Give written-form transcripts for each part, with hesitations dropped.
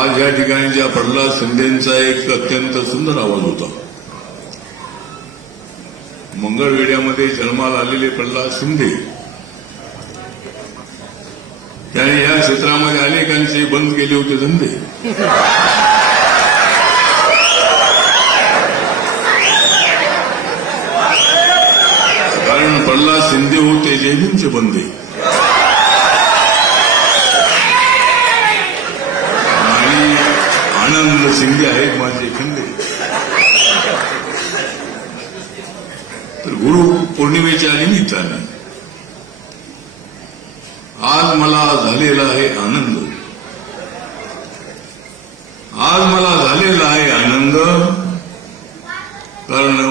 आज या ठिकाणी ज्या प्रल्हाद शिंदेंचा एक अत्यंत सुंदर आवाज होता. मंगळवेढ्यामध्ये जन्माला आलेले प्रल्हाद शिंदे त्याने या क्षेत्रामध्ये अनेकांचे बंद केले होते धंदे. कारण प्रल्हाद शिंदे होते जयभीमचे बंदे आणि आनंद शिंदे आहेत माझे खंदे. तर गुरु पौर्णिमेच्या निमित्ताने आज मला झालेला आहे आनंद. आज मला झालेला आहे आनंद कारण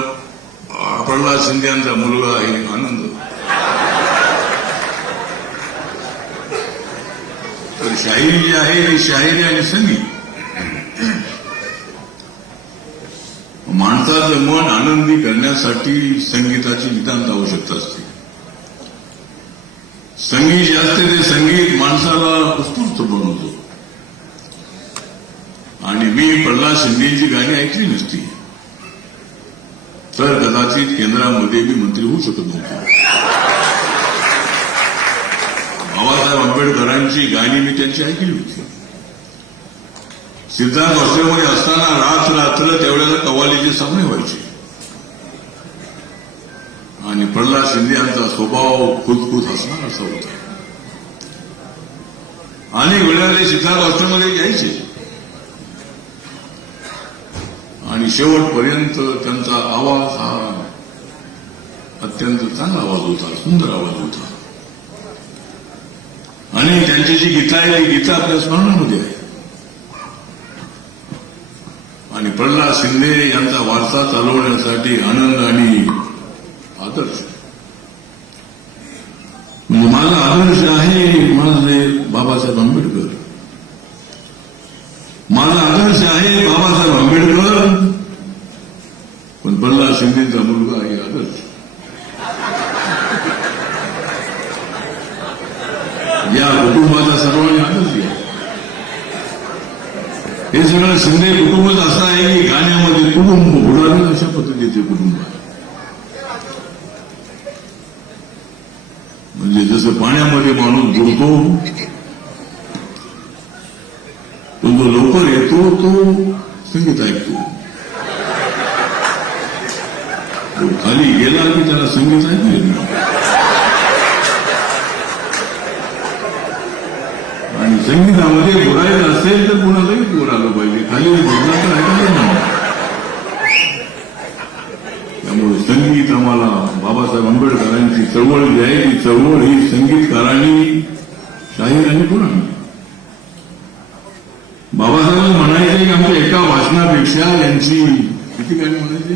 प्रल्हाद शिंदे यांचा मुलगा आहे आनंद. तर शाहिरी जी आहे ही शाहिरी आणि संगीत माणसाचं मन आनंदी करण्यासाठी संगीताची नितांत आवश्यकता असते. संगीत जे असते ते संगीत माणसाला उत्स्फूर्त बनवतो. आणि मी प्रल्हाद शिंदेची गाणी ऐकली नसती तर कदाचित केंद्रामध्ये मी मंत्री होऊ शकत नव्हतो. बाबासाहेब आंबेडकरांची गाणी मी त्यांची ऐकली होती. सिद्धार्थ हॉस्टेलमध्ये असताना रात्र त्यावेळेला कव्वालीचे सामने व्हायचे आणि प्रल्हाद शिंदे यांचा स्वभाव खुदखुद हसणार असा होता. अनेक वेळेला सिद्धार्थ हॉस्टेलमध्ये यायचे आणि शेवटपर्यंत त्यांचा आवाज हा अत्यंत चांगला आवाज होता, सुंदर आवाज होता. आणि त्यांची जी गीता आहे ती गीता आपल्या स्मरणामध्ये आहे. आणि प्रल्हाद शिंदे यांचा वारसा चालवण्यासाठी आनंद आणि आदर्श म्हणजे माझा आदर्श आहे माझे बाबासाहेब आंबेडकर. माझा आदर्श आहे बाबासाहेब आंबेडकर. पण प्रल्हाद शिंदेचा मुलगा आहे आदर्श. या कुटुंबाचा सर्वांनी आदर्श घ्या. हे सगळं शिंदे कुटुंबच असं आहे की गाण्यामध्ये कुटुंब बुडावे अशा पद्धतीचे कुटुंब आहे. म्हणजे जसं पाण्यामध्ये माणूस बुडतो तो जो लवकर येतो तो संगीत ऐकतो. तो खाली गेला की त्याला संगीत ऐकू येत नाही. आणि संगीतामध्ये बुडायचं असेल तर कुणालाही बुडालं पाहिजे. खाली बुडला तर ऐकायला नाही. त्यामुळे संगीत आम्हाला बाबासाहेब आंबेडकरांची चळवळ जी आहे ती चळवळ ही संगीतकारांनी शाहिरांनी पुढे बाबासाहेब म्हणायचे की आमच्या एका भाषणापेक्षा यांची किती गाणी म्हणायची